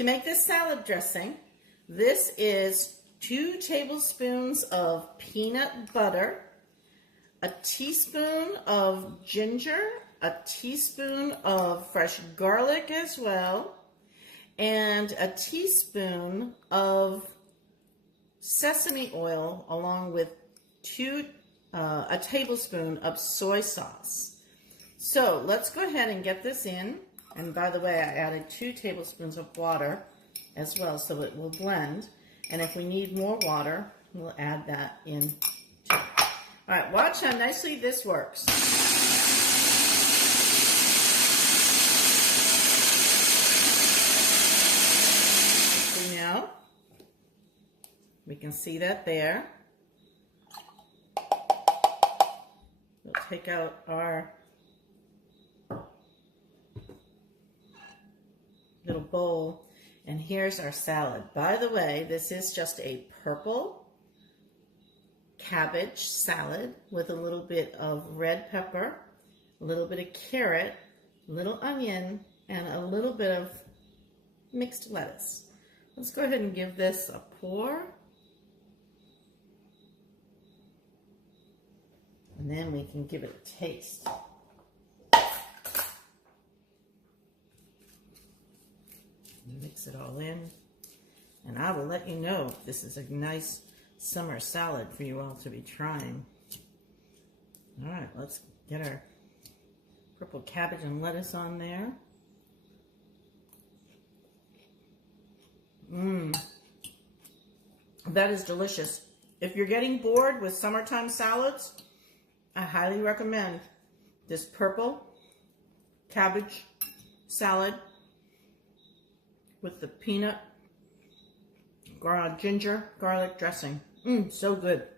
To make this salad dressing, this is 2 tablespoons of peanut butter, a teaspoon of ginger, a teaspoon of fresh garlic as well, and a teaspoon of sesame oil along with a tablespoon of soy sauce. So let's go ahead and get this in. And by the way, I added 2 tablespoons of water as well so it will blend. And if we need more water, we'll add that in too. All right, watch how nicely this works. See now, we can see that there. We'll take out our little bowl, and here's our salad. By the way, this is just a purple cabbage salad with a little bit of red pepper, a little bit of carrot, a little onion, and a little bit of mixed lettuce. Let's go ahead and give this a pour. And then we can give it a taste. Mix it all in, and I will let you know if this is a nice summer salad for you all to be trying. All right, let's get our purple cabbage and lettuce on there. That is delicious. If you're getting bored with summertime salads, I highly recommend this purple cabbage salad with the peanut, ginger, garlic dressing. So good.